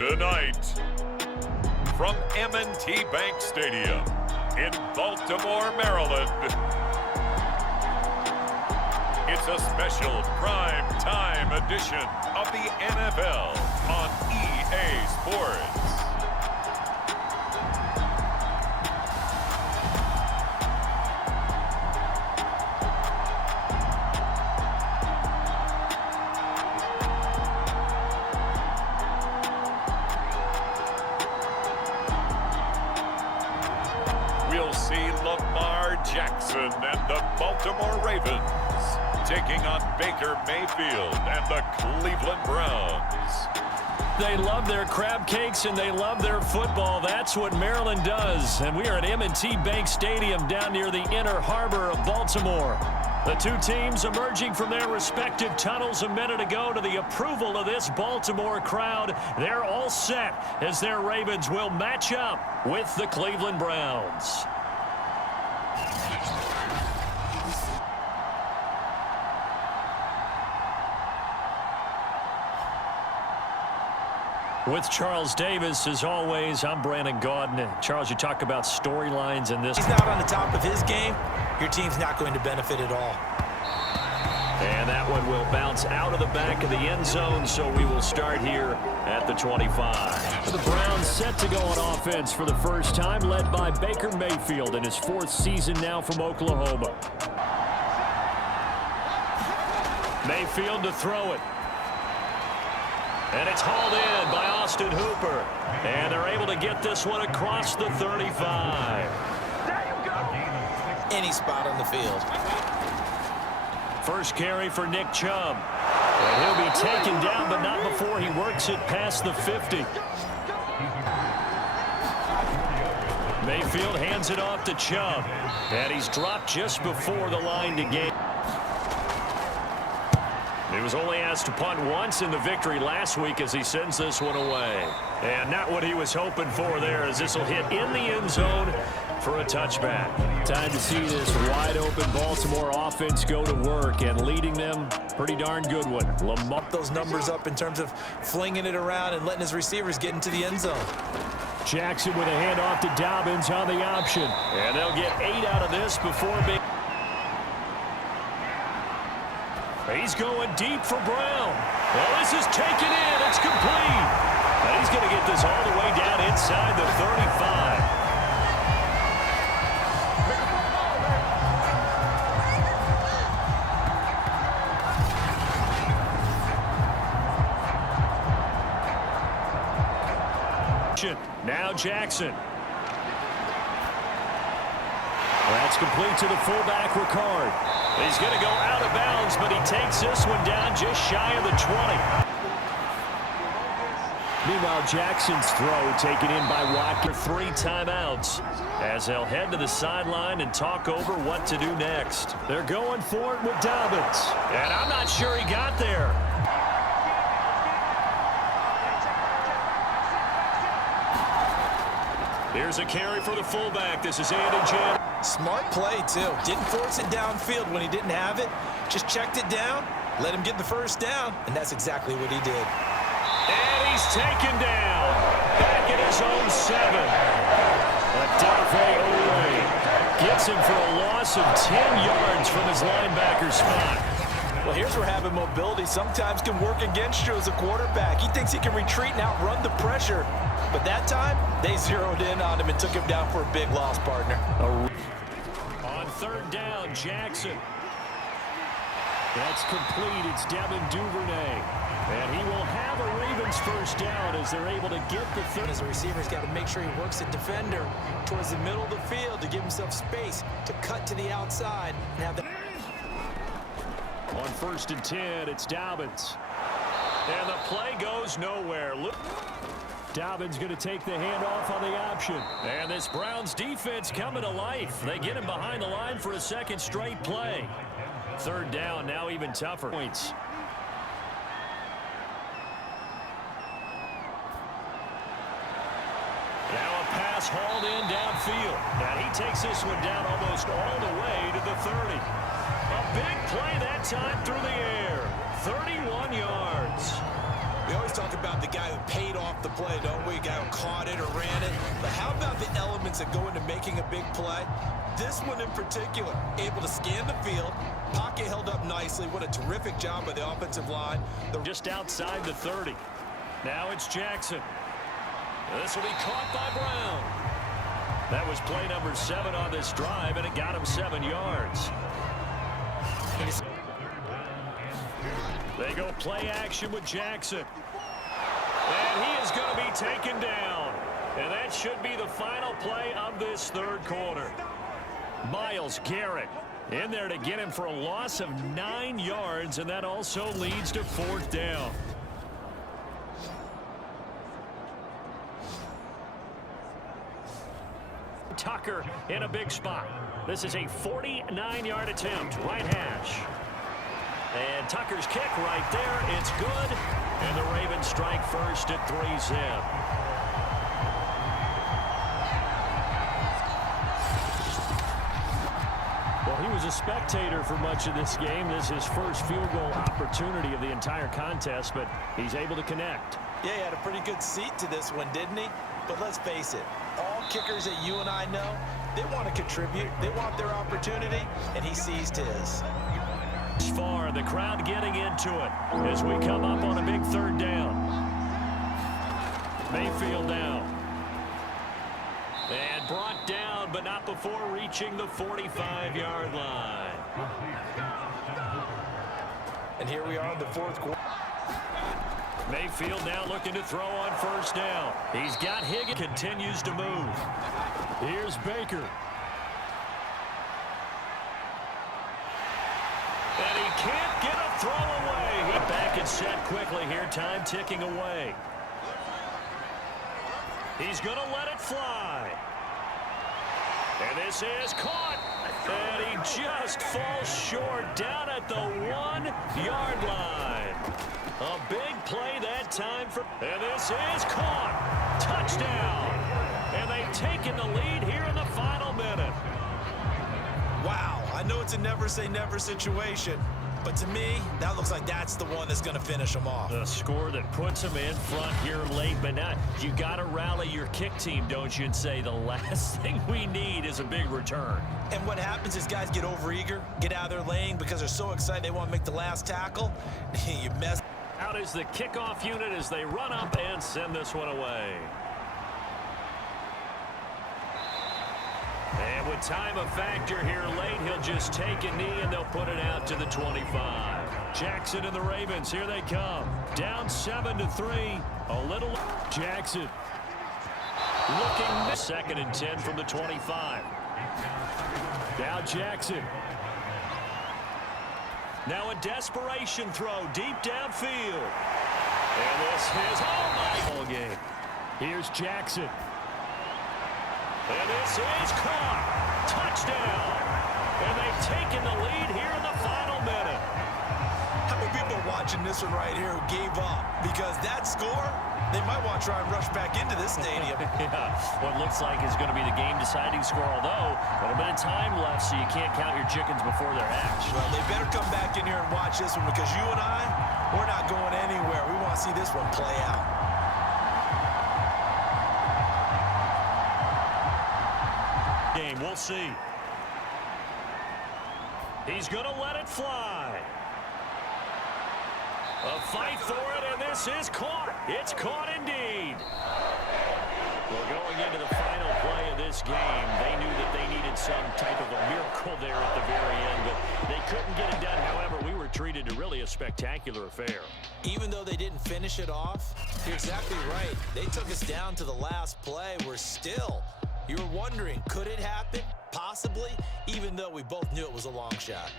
Tonight, from M&T Bank Stadium in Baltimore, Maryland, it's a special prime time edition of the NFL on EA Sports. We'll see Lamar Jackson and the Baltimore Ravens taking on Baker Mayfield and the Cleveland Browns. They love their crab cakes and they love their football. That's what Maryland does. And we are at M&T Bank Stadium down near the inner harbor of Baltimore. The two teams emerging from their respective tunnels a minute ago to the approval of this Baltimore crowd. They're all set as their Ravens will match up with the Cleveland Browns. With Charles Davis, as always, I'm Brandon Gaudin. Charles, you talk about storylines in this. He's not on the top of his game. Your team's not going to benefit at all. And that one will bounce out of the back of the end zone, so we will start here at the 25. The Browns set to go on offense for the first time, led by Baker Mayfield in his fourth season now from Oklahoma. Mayfield to throw it. And it's hauled in by Austin Hooper. And they're able to get this one across the 35. Any spot on the field. First carry for Nick Chubb. And he'll be taken down, but not before he works it past the 50. Mayfield hands it off to Chubb. And he's dropped just before the line to gain. He was only asked to punt once in the victory last week as he sends this one away. And not what he was hoping for there, as this will hit in the end zone for a touchback. Time to see this wide-open Baltimore offense go to work, and leading them, pretty darn good one. Lamar. Those numbers up in terms of flinging it around and letting his receivers get into the end zone. Jackson with a handoff to Dobbins on the option. And they'll get 8 out of this before being... He's going deep for Brown. Well, this is taken in. It's complete. And he's going to get this all the way down inside the 35. Now Jackson. That's complete to the fullback, Ricard. He's going to go out of bounds, but he takes this one down just shy of the 20. Meanwhile, Jackson's throw taken in by Watkins. 3 timeouts as they'll head to the sideline and talk over what to do next. They're going for it with Dobbins, and I'm not sure he got there. Here's a carry for the fullback. This is Andy Jim. Smart play, too. Didn't force it downfield when he didn't have it. Just checked it down, let him get the first down, and that's exactly what he did. And he's taken down. Back at his own 7. Adolphe Ole gets him for a loss of 10 yards from his linebacker spot. Well, here's where having mobility sometimes can work against you as a quarterback. He thinks he can retreat and outrun the pressure. But that time, they zeroed in on him and took him down for a big loss, partner. On third down, Jackson. That's complete. It's Devin Duvernay. And he will have a Ravens first down as they're able to get the third. As a receiver's got to make sure he works the defender towards the middle of the field to give himself space to cut to the outside. Now on 1st and 10, it's Dobbins. And the play goes nowhere. Look. Dobbins going to take the handoff on the option. And this Browns defense coming to life. They get him behind the line for a second straight play. Third down, now even tougher. Points. Now a pass hauled in downfield. And he takes this one down almost all the way to the 30. A big play that time through the air. 31 yards. We always talk about the guy who paid off the play, don't we? The guy who caught it or ran it. But how about the elements that go into making a big play? This one in particular, able to scan the field, pocket held up nicely. What a terrific job by the offensive line. Just outside the 30. Now it's Jackson. This will be caught by Brown. That was play number 7 on this drive, and it got him 7 yards. They go play action with Jackson. And he is going to be taken down. And that should be the final play of this third quarter. Myles Garrett in there to get him for a loss of 9 yards, and that also leads to 4th down. Tucker in a big spot. This is a 49-yard attempt, right hash. And Tucker's kick right there. It's good. And the Ravens strike first at 3-zip. Well, he was a spectator for much of this game. This is his first field goal opportunity of the entire contest, but he's able to connect. Yeah, he had a pretty good seat to this one, didn't he? But let's face it, all kickers that you and I know, they want to contribute. They want their opportunity, and he seized his. Far, the crowd getting into it as we come up on a big 3rd down. Mayfield now. And brought down, but not before reaching the 45-yard line. And here we are in the 4th quarter. Mayfield now looking to throw on 1st down. He's got Higgins. Continues to move. Here's Baker. And he can't get a throw away. He back and set quickly here. Time ticking away. He's going to let it fly. And this is caught. And he just falls short down at the 1-yard line. A big play that time for. And this is caught. Touchdown. And they've taken the lead here in the final minute. Wow, I know it's a never-say-never situation, but to me, that looks like that's the one that's going to finish them off. The score that puts them in front here late, but not. You got to rally your kick team, don't you, and say the last thing we need is a big return. And what happens is guys get overeager, get out of their lane because they're so excited they want to make the last tackle. You mess. Out is the kickoff unit as they run up and send this one away. And with time a factor here late, he'll just take a knee and they'll put it out to the 25. Jackson and the Ravens, here they come. Down 7-3. A little. Jackson looking. 2nd and 10 from the 25. Now Jackson. Now a desperation throw deep downfield. And this is my game. Here's Jackson. And this is caught. Touchdown. And they've taken the lead here in the final minute. How many people are watching this one right here who gave up? Because that score, they might want to try and rush back into this stadium. Yeah, what looks like is going to be the game-deciding score, although a little bit of time left, so you can't count your chickens before they're hatched. Well, they better come back in here and watch this one because you and I, we're not going anywhere. We want to see this one play out. We'll see. He's going to let it fly. A fight for it, and this is caught. It's caught indeed. Well, going into the final play of this game, they knew that they needed some type of a miracle there at the very end, but they couldn't get it done. However, we were treated to really a spectacular affair. Even though they didn't finish it off, you're exactly right. They took us down to the last play. We're still. You were wondering, could it happen? Possibly, even though we both knew it was a long shot.